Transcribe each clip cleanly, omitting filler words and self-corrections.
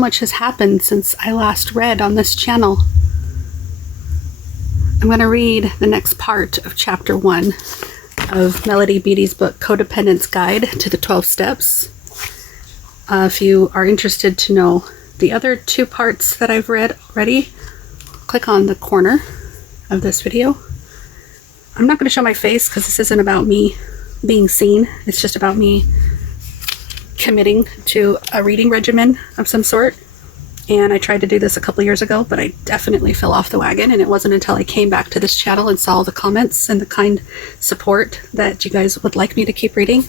much has happened since I last read on this channel. I'm going to read the next part of chapter 1 of Melody Beattie's book, Codependent's Guide to the 12 Steps. If you are interested to know the other 2 parts that I've read already, click on the corner of this video. I'm not going to show my face because this isn't about me being seen. It's just about me committing to a reading regimen of some sort. And I tried to do this a couple years ago, but I definitely fell off the wagon. And it wasn't until I came back to this channel and saw all the comments and the kind support that you guys would like me to keep reading,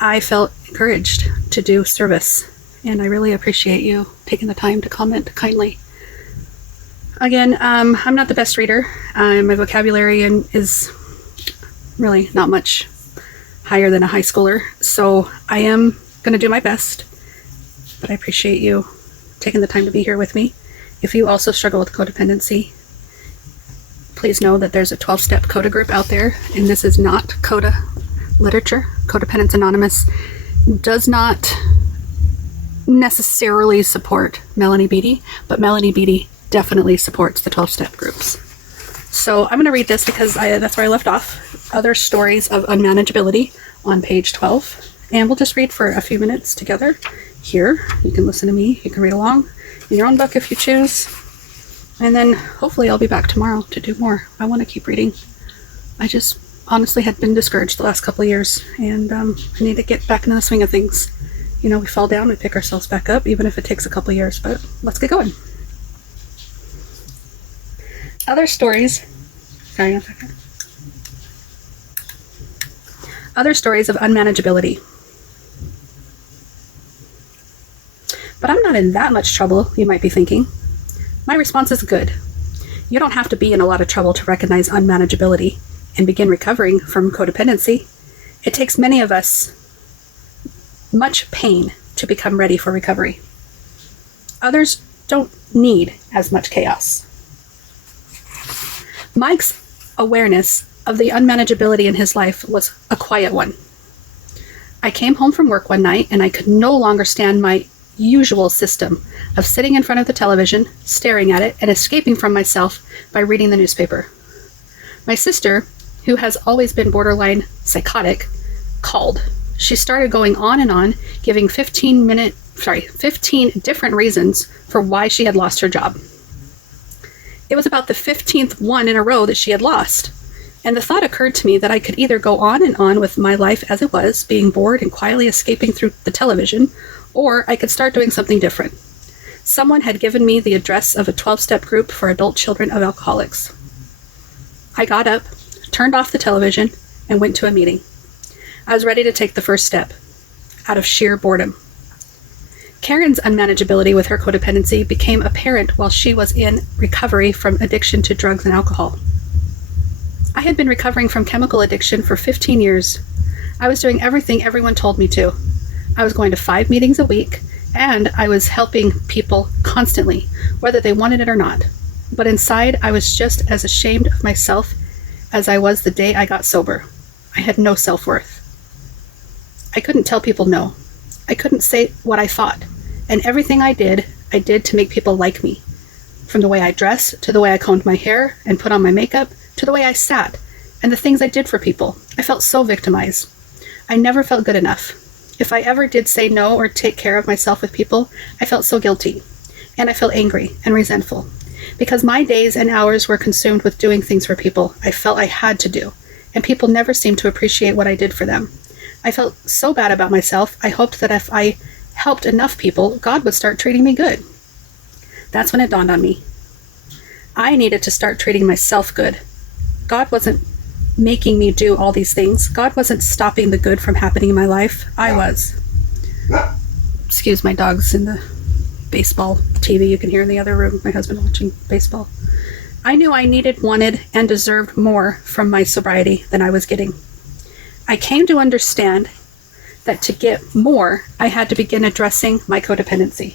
I felt encouraged to do service. And I really appreciate you taking the time to comment kindly. Again, I'm not the best reader. My vocabulary is really not much higher than a high schooler. So I am going to do my best, but I appreciate you taking the time to be here with me. If you also struggle with codependency, please know that there's a 12-step Coda group out there, and this is not Coda literature. Codependents Anonymous does not necessarily support Melody Beattie, but Melody Beattie definitely supports the 12-step groups. So I'm going to read this because that's where I left off. Other Stories of Unmanageability on page 12. And we'll just read for a few minutes together here. You can listen to me. You can read along in your own book if you choose. And then hopefully I'll be back tomorrow to do more. I want to keep reading. I just honestly had been discouraged the last couple of years, and I need to get back into the swing of things. You know, we fall down, we pick ourselves back up, even if it takes a couple of years, but let's get going. Other Stories. Sorry, 1 second. Other Stories of Unmanageability. But I'm not in that much trouble, you might be thinking. My response is good. You don't have to be in a lot of trouble to recognize unmanageability and begin recovering from codependency. It takes many of us much pain to become ready for recovery. Others don't need as much chaos. Mike's awareness of the unmanageability in his life was a quiet one. I came home from work one night and I could no longer stand my usual system of sitting in front of the television, staring at it, and escaping from myself by reading the newspaper. My sister, who has always been borderline psychotic, called. She started going on and on, giving 15 different reasons for why she had lost her job. It was about the 15th one in a row that she had lost. And the thought occurred to me that I could either go on and on with my life as it was, being bored and quietly escaping through the television, or I could start doing something different. Someone had given me the address of a 12-step group for adult children of alcoholics. I got up, turned off the television, and went to a meeting. I was ready to take the first step, out of sheer boredom. Karen's unmanageability with her codependency became apparent while she was in recovery from addiction to drugs and alcohol. I had been recovering from chemical addiction for 15 years. I was doing everything everyone told me to. I was going to 5 meetings a week, and I was helping people constantly, whether they wanted it or not. But inside, I was just as ashamed of myself as I was the day I got sober. I had no self-worth. I couldn't tell people no. I couldn't say what I thought. And everything I did to make people like me. From the way I dressed, to the way I combed my hair and put on my makeup, to the way I sat, and the things I did for people. I felt so victimized. I never felt good enough. If I ever did say no or take care of myself with people, I felt so guilty. And I felt angry and resentful. Because my days and hours were consumed with doing things for people I felt I had to do. And people never seemed to appreciate what I did for them. I felt so bad about myself, I hoped that if I helped enough people, God would start treating me good. That's when it dawned on me. I needed to start treating myself good. God wasn't making me do all these things. God wasn't stopping the good from happening in my life. I was. Excuse my dogs in the baseball TV you can hear in the other room. My husband watching baseball. I knew I needed, wanted, and deserved more from my sobriety than I was getting. I came to understand that to get more, I had to begin addressing my codependency.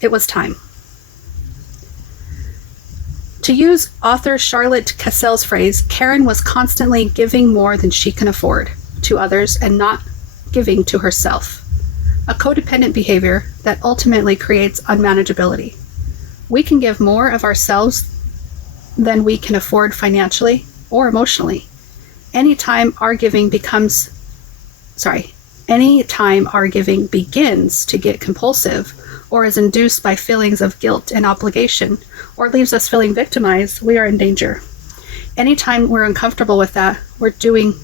It was time. To use author Charlotte Cassell's phrase, Karen was constantly giving more than she can afford to others and not giving to herself. a codependent behavior that ultimately creates unmanageability. We can give more of ourselves than we can afford financially or emotionally. Anytime our giving begins to get compulsive or is induced by feelings of guilt and obligation or leaves us feeling victimized, we are in danger. Anytime we're uncomfortable with that, we're doing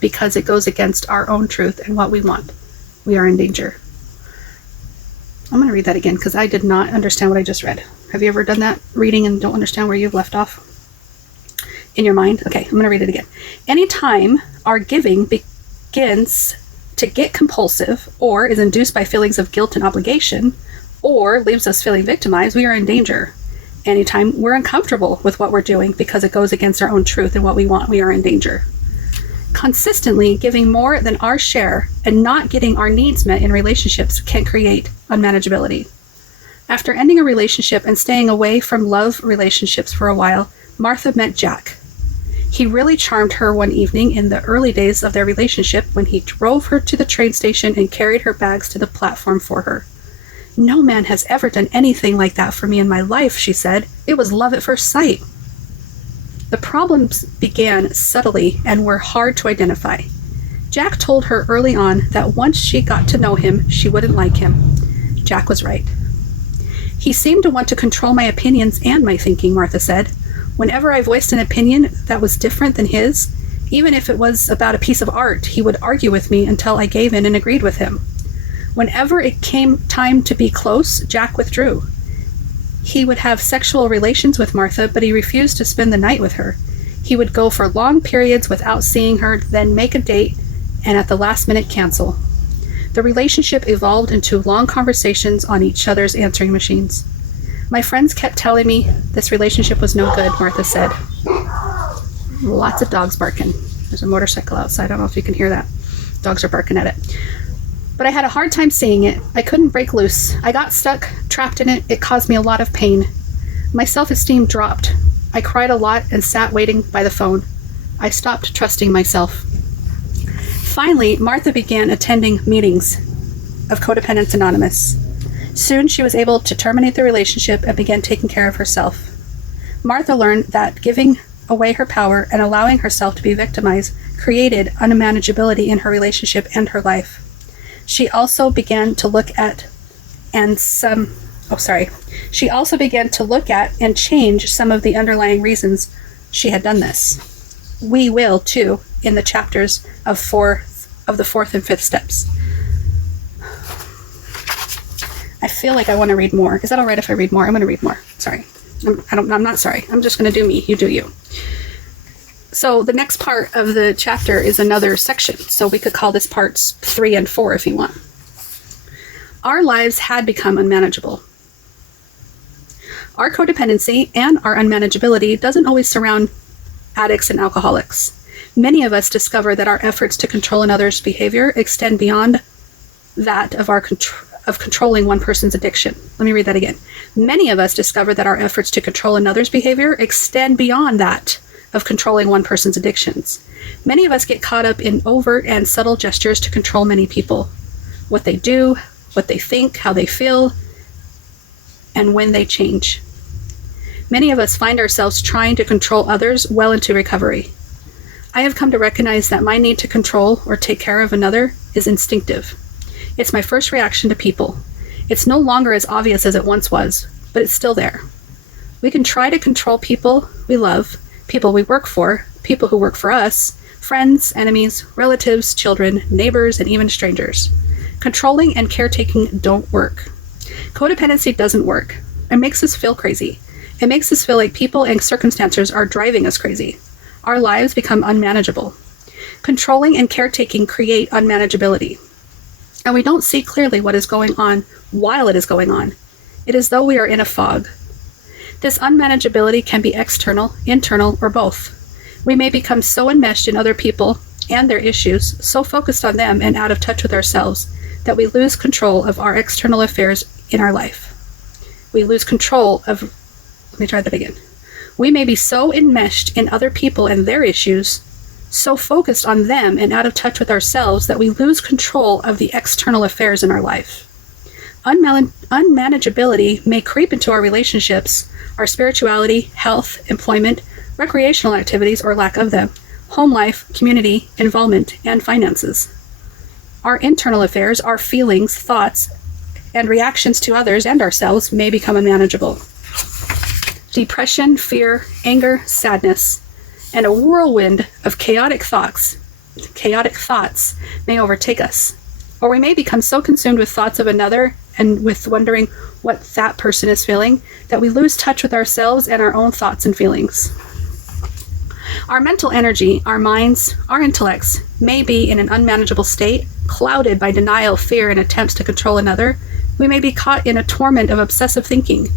because it goes against our own truth and what we want. We are in danger. I'm going to read that again because I did not understand what I just read. Have you ever done that reading and don't understand where you've left off in your mind? Okay, I'm going to read it again. Anytime our giving begins to get compulsive or is induced by feelings of guilt and obligation or leaves us feeling victimized, we are in danger. Anytime we're uncomfortable with what we're doing because it goes against our own truth and what we want, we are in danger. Consistently giving more than our share and not getting our needs met in relationships can create unmanageability. After ending a relationship and staying away from love relationships for a while, Martha met Jack. He really charmed her one evening in the early days of their relationship when he drove her to the train station and carried her bags to the platform for her. "No man has ever done anything like that for me in my life," she said. "It was love at first sight." The problems began subtly and were hard to identify. Jack told her early on that once she got to know him, she wouldn't like him. Jack was right. "He seemed to want to control my opinions and my thinking," Martha said. "Whenever I voiced an opinion that was different than his, even if it was about a piece of art, he would argue with me until I gave in and agreed with him. Whenever it came time to be close, Jack withdrew. He would have sexual relations with Martha, but he refused to spend the night with her. He would go for long periods without seeing her, then make a date, and at the last minute cancel. The relationship evolved into long conversations on each other's answering machines. My friends kept telling me this relationship was no good," Martha said. Lots of dogs barking. There's a motorcycle outside. I don't know if you can hear that. Dogs are barking at it. "But I had a hard time seeing it. I couldn't break loose. I got stuck, trapped in it. It caused me a lot of pain. My self-esteem dropped. I cried a lot and sat waiting by the phone. I stopped trusting myself." Finally, Martha began attending meetings of Codependents Anonymous. Soon she was able to terminate the relationship and began taking care of herself. Martha learned that giving away her power and allowing herself to be victimized created unmanageability in her relationship and her life. She also began to look at and change some of the underlying reasons she had done this. We will, too, in the chapters of the fourth and fifth steps. I feel like I want to read more. Is that all right if I read more? I'm going to read more. Sorry. I'm not sorry. I'm just going to do me. You do you. So the next part of the chapter is another section. So we could call this parts 3 and 4 if you want. Our lives had become unmanageable. Our codependency and our unmanageability doesn't always surround addicts and alcoholics. Many of us discover that our efforts to control another's behavior extend beyond that of controlling one person's addiction. Let me read that again. Many of us discover that our efforts to control another's behavior extend beyond that of controlling one person's addictions. Many of us get caught up in overt and subtle gestures to control many people. What they do, what they think, how they feel, and when they change. Many of us find ourselves trying to control others well into recovery. I have come to recognize that my need to control or take care of another is instinctive. It's my first reaction to people. It's no longer as obvious as it once was, but it's still there. We can try to control people we love, people we work for, people who work for us, friends, enemies, relatives, children, neighbors, and even strangers. Controlling and caretaking don't work. Codependency doesn't work. It makes us feel crazy. It makes us feel like people and circumstances are driving us crazy. Our lives become unmanageable. Controlling and caretaking create unmanageability. And we don't see clearly what is going on while it is going on. It is as though we are in a fog. This unmanageability can be external, internal, or both. We may become so enmeshed in other people and their issues, so focused on them and out of touch with ourselves, that we lose control of our external affairs in our life. We lose control of, let me try that again. We may be so enmeshed in other people and their issues, so focused on them and out of touch with ourselves that we lose control of the external affairs in our life. Unmanageability may creep into our relationships, our spirituality, health, employment, recreational activities or lack of them, home life, community, involvement, and finances. Our internal affairs, our feelings, thoughts, and reactions to others and ourselves may become unmanageable. Depression, fear, anger, sadness, and a whirlwind of chaotic thoughts may overtake us. Or we may become so consumed with thoughts of another and with wondering what that person is feeling that we lose touch with ourselves and our own thoughts and feelings. Our mental energy, our minds, our intellects may be in an unmanageable state, clouded by denial, fear, and attempts to control another. We may be caught in a torment of obsessive thinking,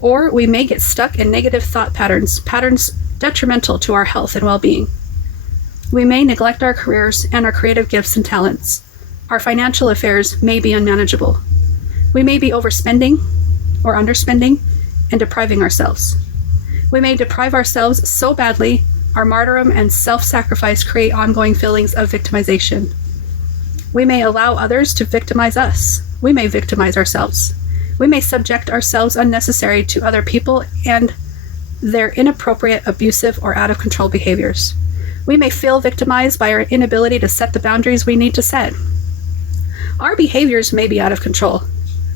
or we may get stuck in negative thought patterns detrimental to our health and well-being. We may neglect our careers and our creative gifts and talents. Our financial affairs may be unmanageable. We may be overspending or underspending and depriving ourselves. We may deprive ourselves so badly, our martyrdom and self-sacrifice create ongoing feelings of victimization. We may allow others to victimize us. We may victimize ourselves. We may subject ourselves unnecessarily to other people and their inappropriate, abusive, or out-of-control behaviors. We may feel victimized by our inability to set the boundaries we need to set. Our behaviors may be out of control.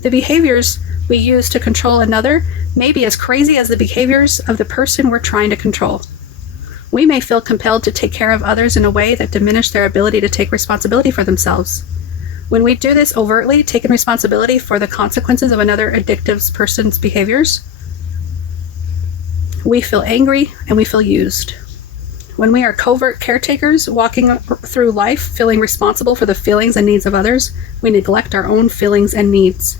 The behaviors we use to control another may be as crazy as the behaviors of the person we're trying to control. We may feel compelled to take care of others in a way that diminishes their ability to take responsibility for themselves. When we do this overtly, taking responsibility for the consequences of another addictive person's behaviors, we feel angry and we feel used. When we are covert caretakers, walking through life feeling responsible for the feelings and needs of others, we neglect our own feelings and needs.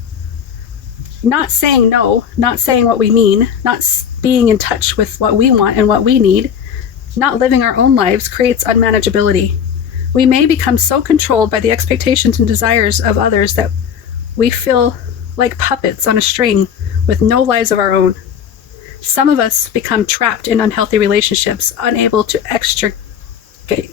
Not saying no, not saying what we mean, not being in touch with what we want and what we need, not living our own lives creates unmanageability. We may become so controlled by the expectations and desires of others that we feel like puppets on a string with no lives of our own. Some of us become trapped in unhealthy relationships, unable to extricate.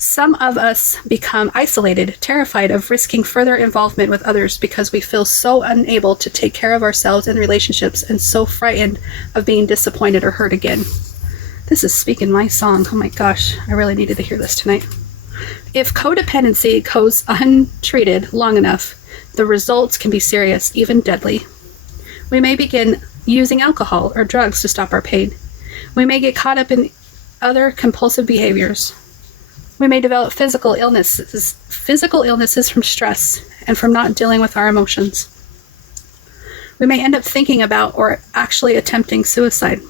Some of us become isolated, terrified of risking further involvement with others because we feel so unable to take care of ourselves in relationships and so frightened of being disappointed or hurt again. This is speaking my song. Oh my gosh, I really needed to hear this tonight. If codependency goes untreated long enough, the results can be serious, even deadly. We may begin using alcohol or drugs to stop our pain. We may get caught up in other compulsive behaviors. We may develop physical illnesses from stress and from not dealing with our emotions. We may end up thinking about or actually attempting suicide.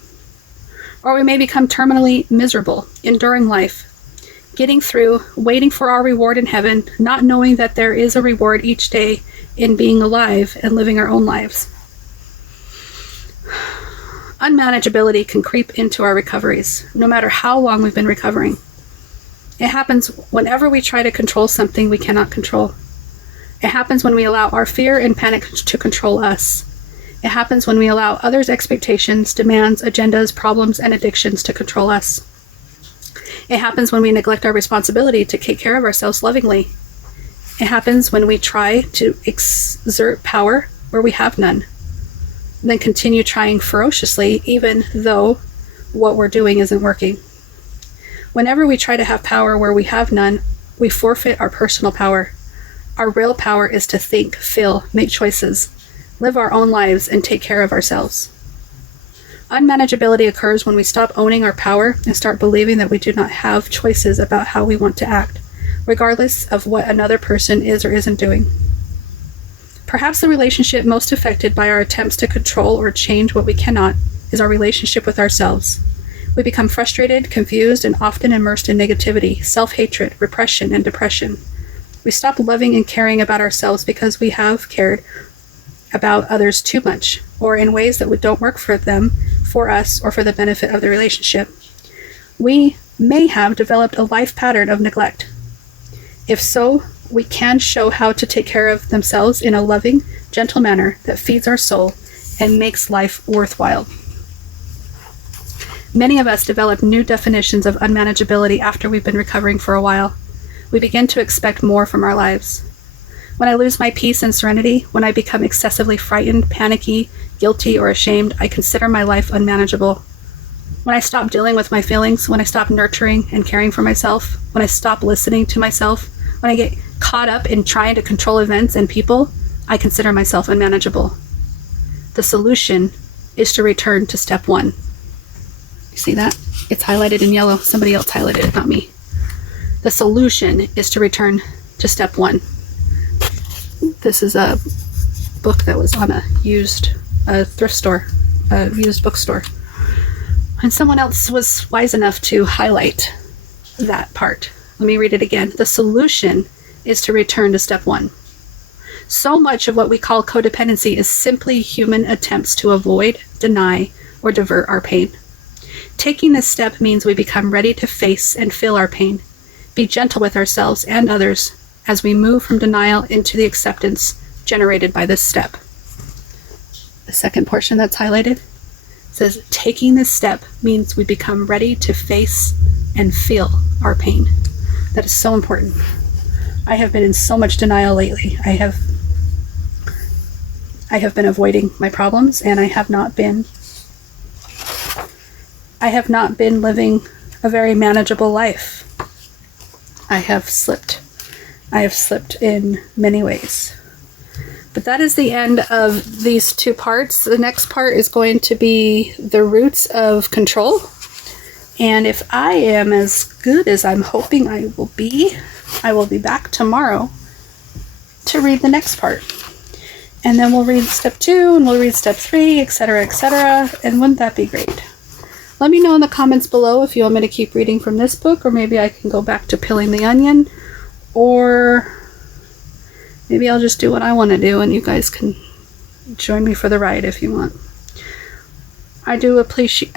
Or we may become terminally miserable, enduring life, getting through, waiting for our reward in heaven, not knowing that there is a reward each day in being alive and living our own lives. Unmanageability can creep into our recoveries, no matter how long we've been recovering. It happens whenever we try to control something we cannot control. It happens when we allow our fear and panic to control us. It happens when we allow others' expectations, demands, agendas, problems, and addictions to control us. It happens when we neglect our responsibility to take care of ourselves lovingly. It happens when we try to exert power where we have none, then continue trying ferociously even though what we're doing isn't working. Whenever we try to have power where we have none, we forfeit our personal power. Our real power is to think, feel, make choices, live our own lives, and take care of ourselves. Unmanageability occurs when we stop owning our power and start believing that we do not have choices about how we want to act, regardless of what another person is or isn't doing. Perhaps the relationship most affected by our attempts to control or change what we cannot is our relationship with ourselves. We become frustrated, confused, and often immersed in negativity, self-hatred, repression, and depression. We stop loving and caring about ourselves because we have cared about others too much, or in ways that don't work for them, for us, or for the benefit of the relationship. We may have developed a life pattern of neglect. If so, we can show how to take care of themselves in a loving, gentle manner that feeds our soul and makes life worthwhile. Many of us develop new definitions of unmanageability after we've been recovering for a while. We begin to expect more from our lives. When I lose my peace and serenity, when I become excessively frightened, panicky, guilty, or ashamed, I consider my life unmanageable. When I stop dealing with my feelings, when I stop nurturing and caring for myself, when I stop listening to myself, when I get caught up in trying to control events and people, I consider myself unmanageable. The solution is to return to step 1. You see that? It's highlighted in yellow. Somebody else highlighted it, not me. The solution is to return to step 1. This is a book that was on a thrift store, a used bookstore. And someone else was wise enough to highlight that part. Let me read it again. The solution is to return to step 1. So much of what we call codependency is simply human attempts to avoid, deny, or divert our pain. Taking this step means we become ready to face and feel our pain, be gentle with ourselves and others as we move from denial into the acceptance generated by this step. The second portion that's highlighted says, taking this step means we become ready to face and feel our pain. That is so important. I have been in so much denial lately. I have been avoiding my problems, and I have not been living a very manageable life. I have slipped in many ways. But that is the end of these 2 parts. The next part is going to be the roots of control. And if I am as good as I'm hoping I will be back tomorrow to read the next part. And then we'll read step 2, and we'll read step 3, etc., etc. And wouldn't that be great? Let me know in the comments below if you want me to keep reading from this book, or maybe I can go back to peeling the onion, or maybe I'll just do what I want to do and you guys can join me for the ride if you want. I do appreciate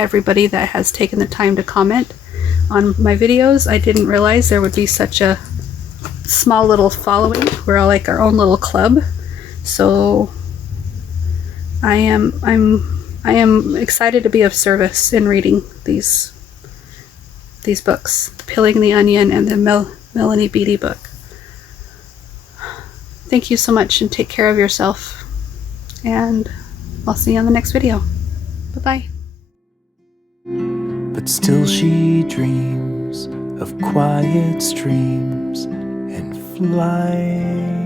everybody that has taken the time to comment on my videos. I didn't realize there would be such a small little following. We're all like our own little club. So I am excited to be of service in reading these books, Peeling the Onion and the Melody Beattie book. Thank you so much, and take care of yourself. And I'll see you on the next video. Bye-bye. But still she dreams of quiet streams and flight.